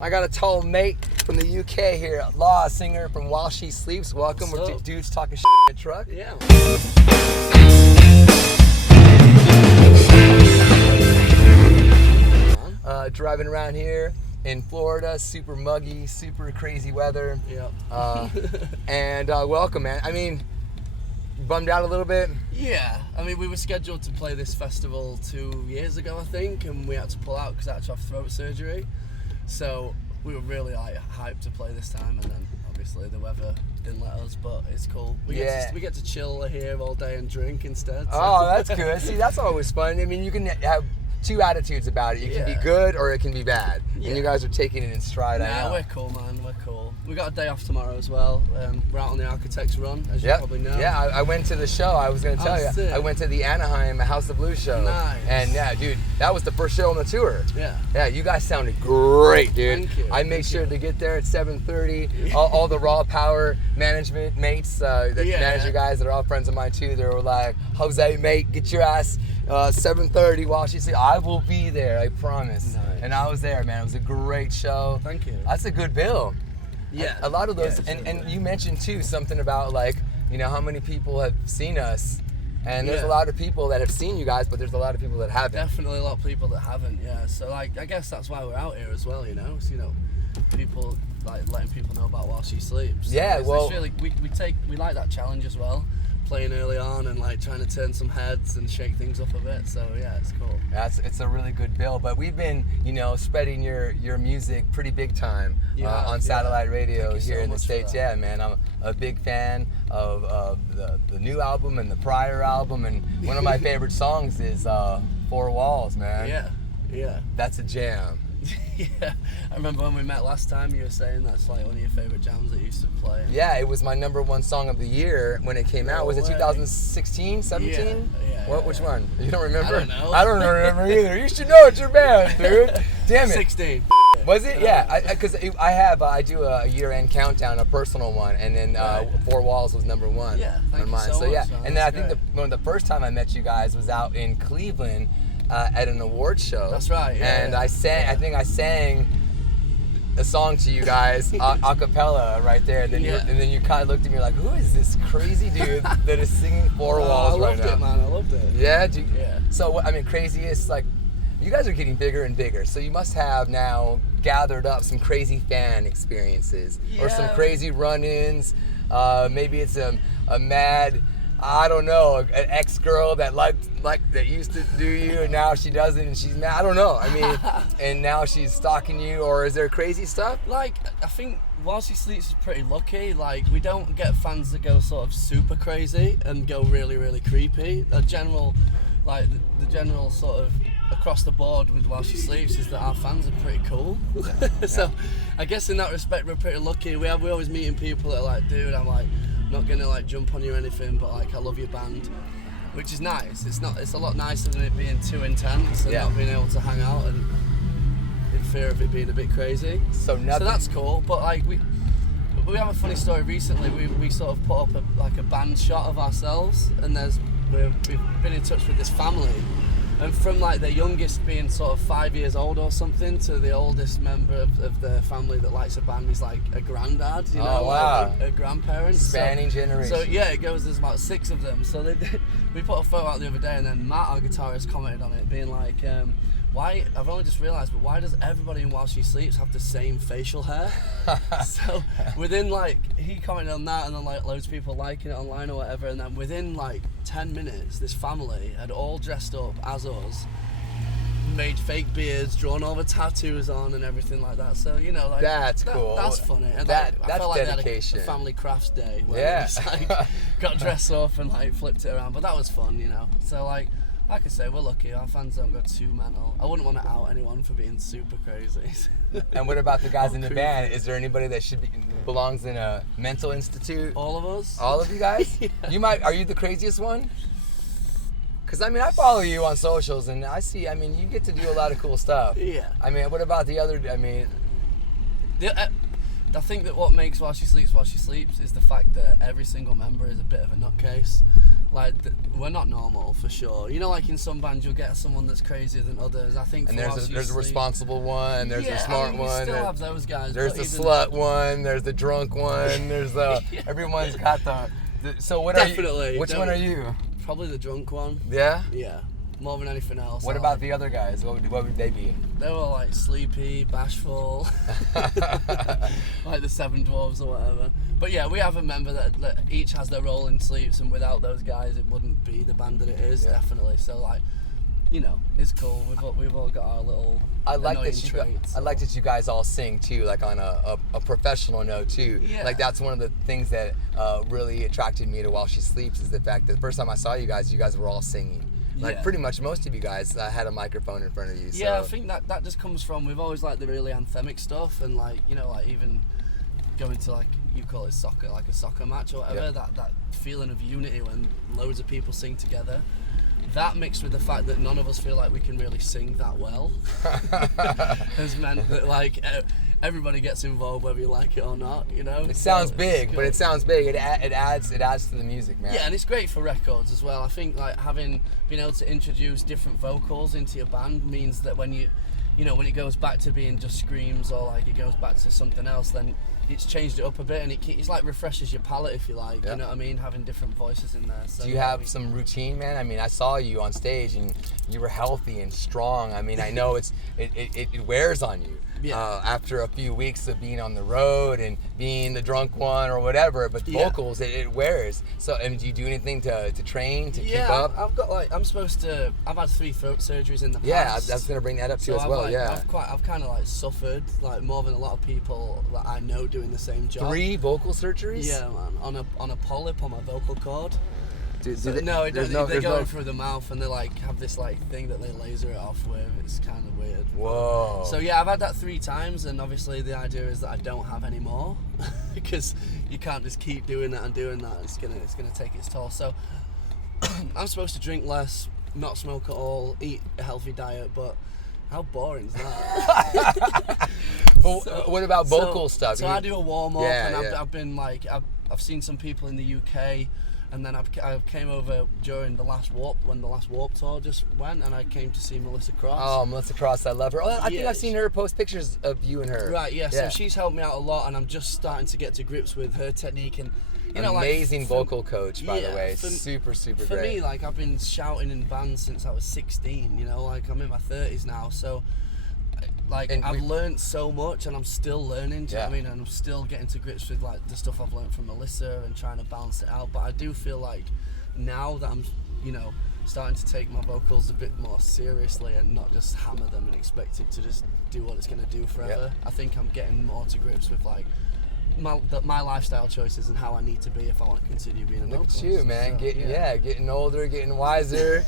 I got a tall mate from the UK here, Law, singer from While She Sleeps. Welcome. We're two dudes talking shit in the truck. Yeah. Driving around here in Florida, super muggy, super crazy weather. Yeah. And welcome, man. I mean, bummed out a little bit? Yeah. I mean, we were scheduled to play this festival 2 years ago, I think, and we had to pull out because I had to have throat surgery. So we were really hyped to play this time, and then obviously the weather didn't let us, but it's cool. We get to chill here all day and drink instead. So. Oh, that's good. See, that's always fun. I mean, you can have two attitudes about it. You can be good or it can be bad. Yeah. And you guys are taking it in stride. Nah, we're cool, man. We're cool. We got a day off tomorrow as well. We're out on the Architects Run, as you probably know. Yeah, I went to the show. I was going to tell you. Sick. I went to the Anaheim House of Blues show. Nice. And yeah, dude, that was the first show on the tour. Yeah. Yeah, you guys sounded great, dude. Thank you. I made sure to get there at 7:30. All the Raw Power management mates that manage you guys that are all friends of mine too. They were like, Jose, mate, get your ass 7:30 while she said, I will be there, I promise. Nice. And I was there, man. It was a great show. Thank you. That's a good bill. Yeah. A lot of those, and you mentioned too something about like, you know, how many people have seen us. And there's a lot of people that have seen you guys, but there's a lot of people that haven't. Definitely a lot of people that haven't, yeah. So like, I guess that's why we're out here as well, you know. So, you know, people like letting people know about While She Sleeps. So yeah, it's really, we like that challenge as well. Playing early on and like trying to turn some heads and shake things up a bit. So yeah, it's cool. It's a really good bill. But we've been, you know, spreading your music pretty big time on satellite radio here in the States. Yeah, man, I'm a big fan of the new album and the prior album, and one of my favorite songs is Four Walls, man. Yeah. That's a jam. Yeah, I remember when we met last time, you were saying that's like one of your favorite jams that you used to play. Yeah, it was my #1 song of the year when it came out. Was it 2016, 17? Yeah. Which one? You don't remember? I don't know. I don't remember either. You should know it's your band, dude. Damn it. 16. Was it? Yeah, because I do a year-end countdown, a personal one, and then Four Walls was #1. Yeah, thank on you mine. so much, yeah, man. and then I think one of the first time I met you guys was out in Cleveland at an award show. That's right. Yeah, and I sang. I think I sang a song to you guys a cappella right there, and then you kind of looked at me like, who is this crazy dude that is singing Four Walls right now? I loved it, man. I loved it. Yeah. Yeah. So I mean, craziest like. You guys are getting bigger and bigger, so you must have now gathered up some crazy fan experiences or some crazy run-ins. Maybe it's a mad, I don't know, an ex-girl that that used to do you and now she doesn't and she's mad. I don't know. I mean, and now she's stalking you, or is there crazy stuff? Like, I think While She Sleeps is pretty lucky. Like, we don't get fans that go sort of super crazy and go really, really creepy. The general sort of across the board with While She Sleeps is that our fans are pretty cool. So I guess in that respect we're pretty lucky. We're always meeting people that are like, dude, I'm like not gonna like jump on you or anything, but like I love your band, which is nice. It's a lot nicer than it being too intense and not being able to hang out and in fear of it being a bit crazy. So that's cool. But like we have a funny story recently. We sort of put up a band shot of ourselves, and we've been in touch with this family. And from like the youngest being sort of 5 years old or something to the oldest member of the family that likes a band is like a granddad, you know, like a grandparent. Spanning generation. So yeah, it goes, there's about 6 of them. So we put a photo out the other day, and then Matt, our guitarist, commented on it being like, why, I've only just realised, but why does everybody in While She Sleeps have the same facial hair? So within he commented on that, and then like loads of people liking it online or whatever, and then within like 10 minutes this family had all dressed up as us, made fake beards, drawn all the tattoos on and everything like that. So you know, like that's cool. That's funny. And that's I felt like dedication. They had a family crafts day where we just, like, got dressed up and like flipped it around, but that was fun, you know. So like I say, we're lucky. Our fans don't go too mental. I wouldn't want to out anyone for being super crazy. And what about the guys in the band? Is there anybody that belongs in a mental institute? All of us. All of you guys? Yeah. Are you the craziest one? Because I mean, I follow you on socials, and I see. I mean, you get to do a lot of cool stuff. Yeah. I mean, what about the other? I mean, I think that what makes While She Sleeps is the fact that every single member is a bit of a nutcase. we're not normal for sure. You know, like in some bands you'll get someone that's crazier than others. I think. And there's a responsible one. There's a smart one. You still have those guys. There's the slut one. There's the drunk one. There's the everyone's got the. So what Definitely. are you? Which one are you? Probably the drunk one. Yeah. Yeah. More than anything else. What about the other guys? What would they be? They were like sleepy, bashful, like the Seven Dwarves or whatever. But yeah, we have a member that each has their role in Sleeps, and without those guys, it wouldn't be the band that it is. Yeah. Definitely. So like, you know, it's cool. We've all got our little. I like that you guys all sing too, like on a professional note too. Yeah. Like that's one of the things that really attracted me to While She Sleeps is the fact that the first time I saw you guys were all singing. Like pretty much most of you guys had a microphone in front of you. So. Yeah, I think that just comes from we've always liked the really anthemic stuff, and like, you know, like even going to like you call it soccer, like a soccer match or whatever. Yep. That feeling of unity when loads of people sing together. That mixed with the fact that none of us feel like we can really sing that well has meant that like everybody gets involved whether you like it or not, you know. It sounds big, but it sounds big. It adds to the music, man. Yeah, and it's great for records as well. I think like being able to introduce different vocals into your band means that when you know, when it goes back to being just screams or like it goes back to something else, then it's changed it up a bit, and it's like refreshes your palette, if you like. You know what I mean? Having different voices in there. So, do you have some routine, man? I mean, I saw you on stage and you were healthy and strong. I mean, I know it wears on you. Yeah. After a few weeks of being on the road and being the drunk one or whatever, but vocals, it wears. So, and do you do anything to train, to keep up? I've got like, I've had 3 throat surgeries in the past. Yeah, I was going to bring that up too as well, I've kind of like suffered like more than a lot of people that I know doing the same job. 3 vocal surgeries? Yeah, man, on a polyp on my vocal cord. They go in through the mouth and they like have this like thing that they laser it off with. It's kind of weird. Whoa. So yeah, I've had that 3 times, and obviously the idea is that I don't have any more because you can't just keep doing that and doing that. It's gonna take its toll. So I'm supposed to drink less, not smoke at all, eat a healthy diet, but how boring is that? But what about vocal stuff? So I do a warm up, and I've been like I've seen some people in the UK. And then I came over during the last Warp tour just went, and I came to see Melissa Cross. Oh, Melissa Cross, I love her. Oh, I think I've seen her post pictures of you and her. Right, yeah. So she's helped me out a lot, and I'm just starting to get to grips with her technique and. You know, amazing vocal coach, by the way. Super great. For me, like I've been shouting in bands since I was 16. You know, like I'm in my 30s now, so. Like I've learned so much, and I'm still learning. Do you know what I mean? And I'm still getting to grips with like the stuff I've learned from Melissa and trying to balance it out. But I do feel like now that I'm, you know, starting to take my vocals a bit more seriously and not just hammer them and expect it to just do what it's gonna do forever. I think I'm getting more to grips with like my lifestyle choices and how I need to be if I want to continue being a vocalist. Look at you, man. So, getting older, getting wiser.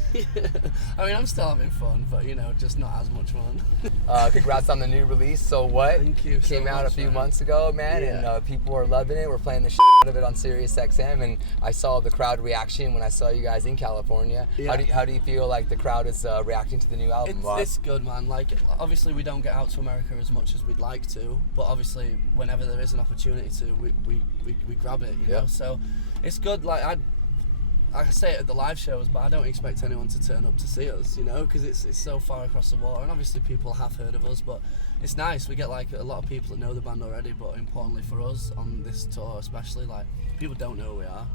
I mean, I'm still having fun, but you know, just not as much fun. Congrats on the new release. So What? Thank you. Came out a few months ago, man, and people are loving it. We're playing the out of it on Sirius XM, and I saw the crowd reaction when I saw you guys in California. How do you feel like the crowd is reacting to the new album? It's good, man. Like, obviously we don't get out to America as much as we'd like to, but obviously whenever there is an opportunity to, we grab it, you know. So it's good. Like I say it at the live shows, but I don't expect anyone to turn up to see us, you know, because it's so far across the water, and obviously people have heard of us, but it's nice. We get like a lot of people that know the band already, but importantly for us on this tour especially, like people don't know who we are,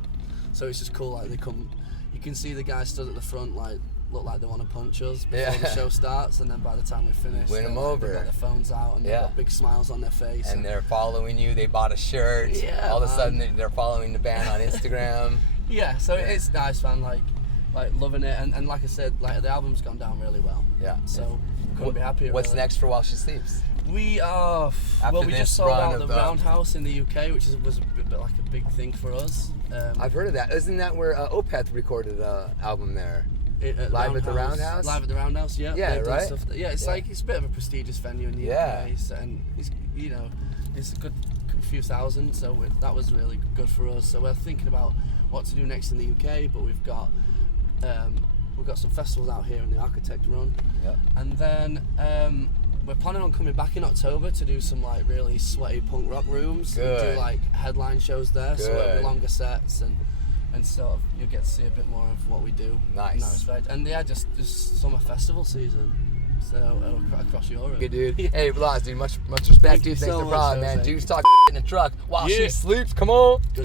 so it's just cool. Like they come, you can see the guys stood at the front, like look like they want to punch us before the show starts, and then by the time we finish, win them over. They've got their phones out and they've got big smiles on their face, and they're following you. They bought a shirt. All of a sudden they're following the band on Instagram. So it's nice, man. Like loving it, and like I said, like the album's gone down really well. So couldn't be happier. What's really. next for While She Sleeps? We are. We just sold out the Roundhouse in the UK, which was a bit like a big thing for us. I've heard of that. Isn't that where Opeth recorded the album there? Live at the Roundhouse? Live at the Roundhouse, yeah. Yeah, right? It's like, it's a bit of a prestigious venue in the UK, and it's, you know, it's a good few thousand, so that was really good for us. So we're thinking about what to do next in the UK, but we've got some festivals out here in the Architect Run, and then we're planning on coming back in October to do some like really sweaty punk rock rooms. And do like headline shows there, so it'll be longer sets, and and sort of you'll get to see a bit more of what we do in that Nice. respect. And yeah, just summer festival season, so across Europe. Good dude. Hey, Blas, dude, much respect to you. Thank you Thanks so for the much, prod, man. Jose. Dude's talking in the truck while Yeah. she sleeps. Come on.